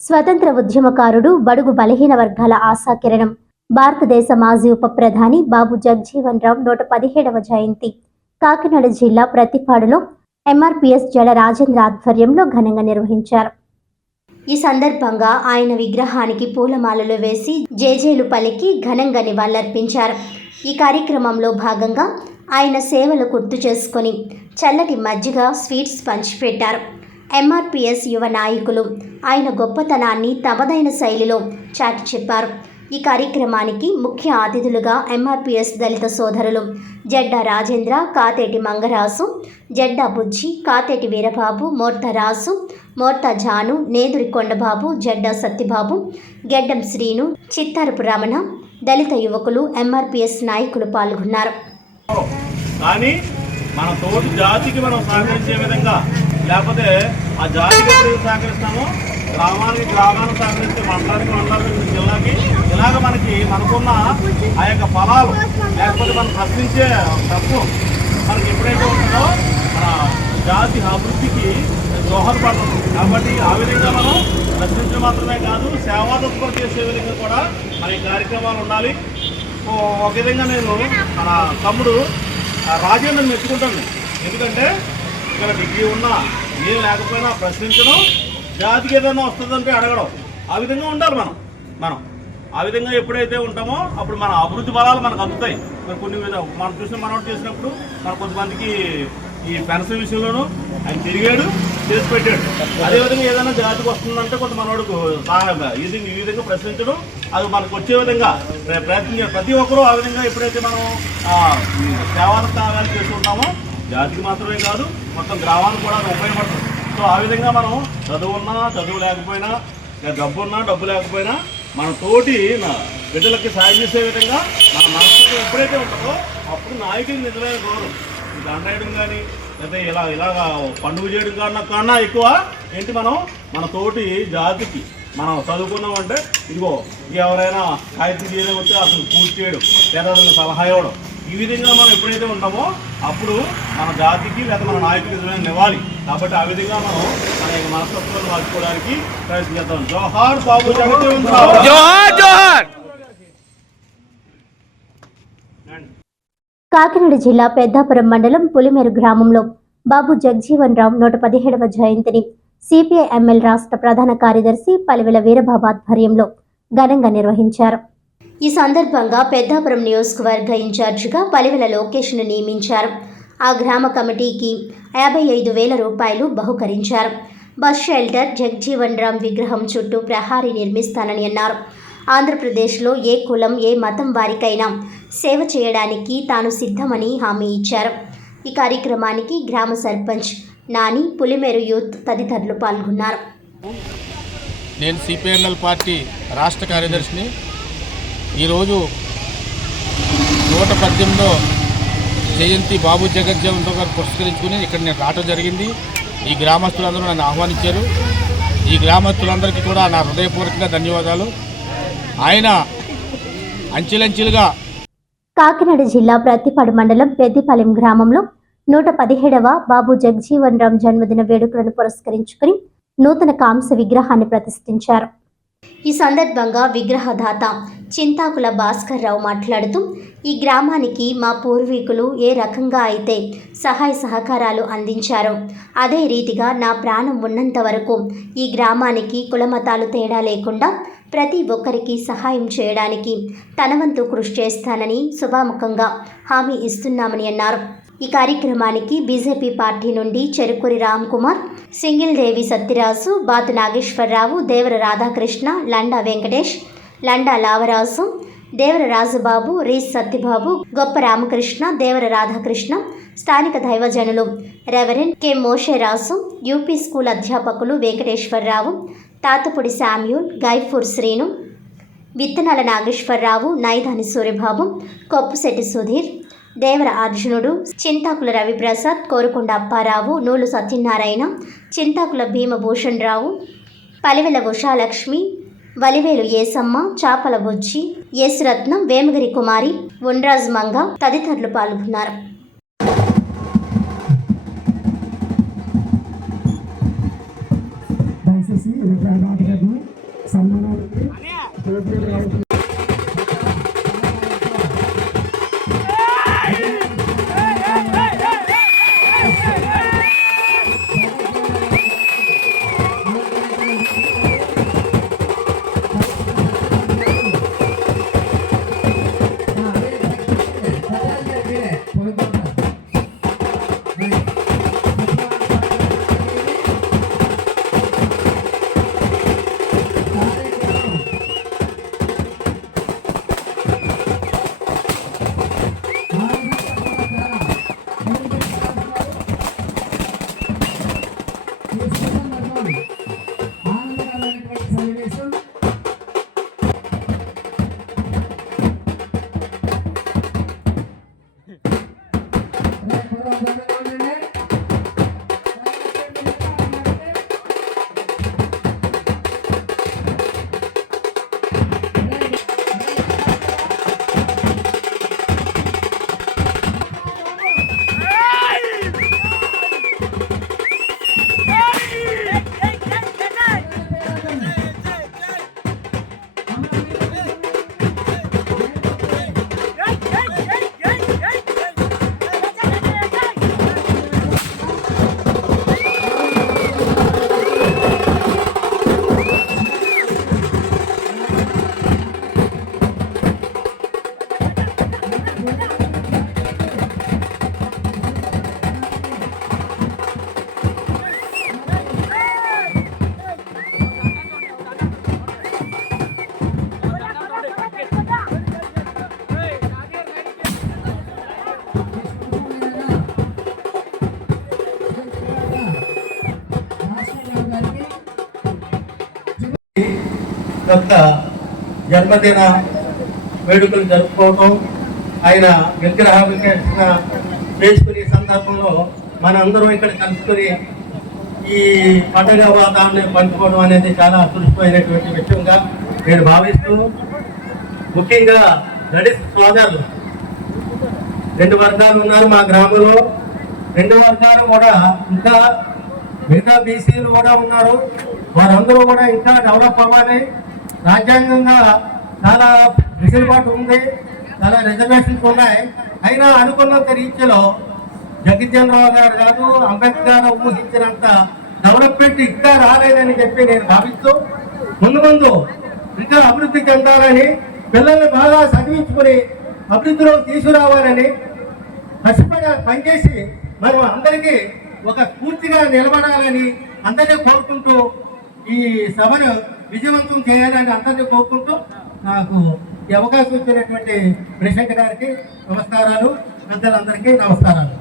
స్వతంత్ర ఉద్యమకారుడు, బడుగు బలహీన వర్గాల ఆశాకిరణం, భారతదేశ మాజీ ఉప ప్రధాని బాబు జగజ్జీవన్ రామ్ 117వ జయంతి కాకినాడ జిల్లా ప్రతిపాడులో ఎంఆర్పీఎస్ జడ రాజేంద్ర ఆధ్వర్యంలో ఘనంగా నిర్వహించారు. ఈ సందర్భంగా ఆయన విగ్రహానికి పూలమాలలు వేసి జేజేలు పలికి ఘనంగా నివాళులర్పించారు. ఈ కార్యక్రమంలో భాగంగా ఆయన సేవలు గుర్తు చేసుకొని చల్లటి మజ్జిగ, స్వీట్స్ పంచిపెట్టారు. ఎంఆర్పీఎస్ యువ నాయకులు ఆయన గొప్పతనాన్ని తమదైన శైలిలో చాటి చెప్పారు. ఈ కార్యక్రమానికి ముఖ్య అతిథులుగా ఎంఆర్పీఎస్ దళిత సోదరులు జడ్డ రాజేంద్ర, కాతేటి మంగరాజు, జడ్డ బుజ్జి, కాతేటి వీరబాబు, మోర్తరాజు, మోర్త జాను, నేదురి కొండబాబు, జడ్డ సత్యబాబు, గెడ్డం శ్రీను, చిత్తారపు రమణ, దళిత యువకులు, ఎంఆర్పీఎస్ నాయకులు పాల్గొన్నారు. కానీ మన తోటి జాతికి మనం సహకరించే విధంగా, లేకపోతే ఆ జాతికి ఎప్పుడు సహకరిస్తామో గ్రామానికి సహకరిస్తే మండలానికి జిల్లాకి ఇలాగ మనకున్న ఆ యొక్క ఫలాలు, లేకపోతే మనం ప్రశ్నించే తప్పు మనకి ఎప్పుడైతే ఉంటుందో మన జాతి అభివృద్ధికి దోహదపడుతుంది. కాబట్టి ఆ విధంగా మనం ప్రశ్నించడం మాత్రమే కాదు, సేవాదత్వం చేసే విధంగా కూడా మన ఈ కార్యక్రమాలు ఉండాలి. ఒక విధంగా నేను మన తమ్ముడు రాజేంద్రని మెచ్చుకుంటాను. ఎందుకంటే ఇక్కడ డిగ్రీ ఉన్నా ఏం లేకపోయినా ప్రశ్నించడం, జాతికి ఏదైనా వస్తుందంటే అడగడం, ఆ విధంగా ఉండాలి. మనం ఆ విధంగా ఎప్పుడైతే ఉంటామో అప్పుడు మన అభివృద్ధి బలాలు మనకు అందుతాయి. కొన్ని మనం చూసిన మనం చేసినప్పుడు మన కొంతమందికి ఈ పెన్షన్ విషయంలోనూ ఆయన తిరిగాడు, చేసి పెట్టాడు. అదేవిధంగా ఏదైనా జాతికి వస్తుందంటే కొంత మనోడుకు ఈ విధంగా ప్రశ్నించడం, అది మనకు వచ్చే విధంగా ప్రయత్నించారు. ప్రతి ఒక్కరూ ఆ విధంగా ఎప్పుడైతే మనం సేవాలు చేసుకుంటామో జాతికి మాత్రమే కాదు మొత్తం గ్రామానికి కూడా అది ఉపయోగపడుతుంది. సో ఆ విధంగా మనం చదువు లేకపోయినా, డబ్బు లేకపోయినా మన తోటి బిడ్డలకి సాయం చేసే విధంగా మన మనసు ఎప్పుడైతే ఉంటుందో అప్పుడు నాయకుడికి నిజమైన గౌరవం. దండేయడం కానీ లేదా ఇలాగా పండుగ చేయడం కన్నా ఎక్కువ ఏంటి, మన తోటి జాతికి మనం చదువుకున్నామంటే ఇదిగో ఎవరైనా కాగితం చేయలేకపోతే అసలు పూర్తి చేయడం, లేదా సలహా ఇవ్వడం, ఈ విధంగా మనం ఎప్పుడైతే ఉంటామో అప్పుడు మన జాతికి లేదా మన నాయకులు నిజమైన ఇవ్వాలి. కాబట్టి ఆ విధంగా మనం మన యొక్క మనస్తత్వాన్ని మార్చుకోవడానికి ప్రయత్నం చేద్దాం. జోహార్ బాబు జగజ్జీవన్ రామ్. జోహార్ జోహార్. కాకినాడ జిల్లా పెద్దాపురం మండలం పులిమేరు గ్రామంలో బాబు జగజ్జీవన్ రామ్ 117వ జయంతిని సిపిఐ ఎంఎల్ రాష్ట్ర ప్రధాన కార్యదర్శి పలివెల వీరబాబు ఆధ్వర్యంలో ఘనంగా నిర్వహించారు. ఈ సందర్భంగా పెద్దాపురం నియోజకవర్గ ఇన్ఛార్జిగా పలివెల లోకేష్ను నియమించారు. ఆ గ్రామ కమిటీకి 55,000 రూపాయలు బహుకరించారు. బస్ షెల్టర్, జగజ్జీవన్ రామ్ విగ్రహం చుట్టూ ప్రహారీ నిర్మిస్తానని అన్నారు. ఆంధ్రప్రదేశ్లో ఏ కులం, ఏ మతం వారికైనా సేవ చేయడానికి తాను సిద్ధమని హామీ ఇచ్చారు. ఈ కార్యక్రమానికి గ్రామ సర్పంచ్ నాని, పులిమేరు యూత్ తదితరులు పాల్గొన్నారు. నేను సిపిఎంఎల్ పార్టీ రాష్ట్ర కార్యదర్శిని. ఈరోజు 118వ జయంతి బాబు జగజ్జీవన్ రామ్ గారు పురస్కరించుకుని ఇక్కడ నేను రావడం జరిగింది. ఈ గ్రామస్తులందరూ నన్ను ఆహ్వానించారు. ఈ గ్రామస్తులందరికీ కూడా నా హృదయపూర్వకంగా ధన్యవాదాలు. ఆయన అంచెలంచెలుగా కాకినాడ జిల్లా ప్రతిపాడు మండలం పెద్దిపాలెం గ్రామంలో 117వ బాబు జగజ్జీవన్ రామ్ జన్మదిన వేడుకలను పురస్కరించుకుని నూతన కాంస్య విగ్రహాన్ని ప్రతిష్ఠించారు. ఈ సందర్భంగా విగ్రహదాత చింతాకుల భాస్కర్ రావు మాట్లాడుతూ, ఈ గ్రామానికి మా పూర్వీకులు ఏ రకంగా అయితే సహాయ సహకారాలు అందించారో అదే రీతిగా నా ప్రాణం ఉన్నంత వరకు ఈ గ్రామానికి కులమతాలు తేడా లేకుండా ప్రతి ఒక్కరికి సహాయం చేయడానికి తన వంతు కృషి చేస్తానని శుభాముఖంగా హామీ ఇస్తున్నామని అన్నారు. ఈ కార్యక్రమానికి బీజేపీ పార్టీ నుండి చెరుకూరి రామ్ కుమార్, సింగిల్ దేవి సత్యరాజు, బాతు నాగేశ్వరరావు, దేవర రాధాకృష్ణ, లండా వెంకటేష్, లండా లావరాజు, దేవర రాజుబాబు, రీస్ సత్యబాబు, గొప్ప రామకృష్ణ, దేవర రాధాకృష్ణ, స్థానిక దైవజనులు రెవరెండ్ కె మోషేరాజు, యూపీ స్కూల్ అధ్యాపకులు వెంకటేశ్వరరావు, తాతపూడి శామ్యూల్, గైఫూర్ శ్రీను, విత్తనాల నాగేశ్వరరావు, నైదాని సూర్యబాబు, కొప్పుశెట్టి సుధీర్, దేవర అర్జునుడు, చింతాకుల రవిప్రసాద్, కోరుకొండ అప్పారావు, నూలు సత్యనారాయణ, చింతాకుల భీమభూషణ్ రావు, పలివెల ఉషాలక్ష్మి, వలివేలు ఏసమ్మ, చాపల బుజ్జి, ఎస్ రత్నం, వేమగిరి కుమారి, ఉండ్రాజ్ మంగ తదితరులు పాల్గొన్నారు. చేసి గారికి సన్మానానికి యొక్క జన్మదిన వేడుకలు జరుపుకోవడం, ఆయన విగ్రహావిష్కరణ చేసుకునే సందర్భంలో మనందరం ఇక్కడ కలుసుకొని ఈ పండుగ వాతావరణాన్ని పంచుకోవడం అనేది చాలా అదృష్టమైనటువంటి విషయంగా నేను భావిస్తూ, ముఖ్యంగా దళిత సోదరులు 2 వర్గాలు ఉన్నారు మా గ్రామంలో. 2 వర్గాలు కూడా ఇంకా మిగతా బీసీలు కూడా ఉన్నారు. వారందరూ కూడా ఇంకా డెవలప్ అవ్వాలి. రాజ్యాంగంగా చాలా వెసులుబాటు ఉంది, చాలా రిజర్వేషన్స్ ఉన్నాయి. అయినా అనుకున్నంత రీతిలో జగజ్జనరావు గారు కాదు, అంబేద్కర్ గారు ఊహించినంత డెవలప్మెంట్ ఇంకా రాలేదని చెప్పి నేను భావిస్తూ, ముందు ఇంకా అభివృద్ధి చెందాలని, పిల్లల్ని బాగా చదివించుకొని అభివృద్ధిలో తీసుకురావాలని కష్టపడి పనిచేసి మనం అందరికీ ఒక స్ఫూర్తిగా నిలబడాలని అందరినీ కోరుకుంటూ ఈ సభను విజయవంతం చేయాలని అందరినీ కోరుకుంటూ నాకు ఈ అవకాశం ఇచ్చినటువంటి ప్రెసిడెంట్ గారికి నమస్కారాలు, పెద్దలందరికీ నమస్కారాలు.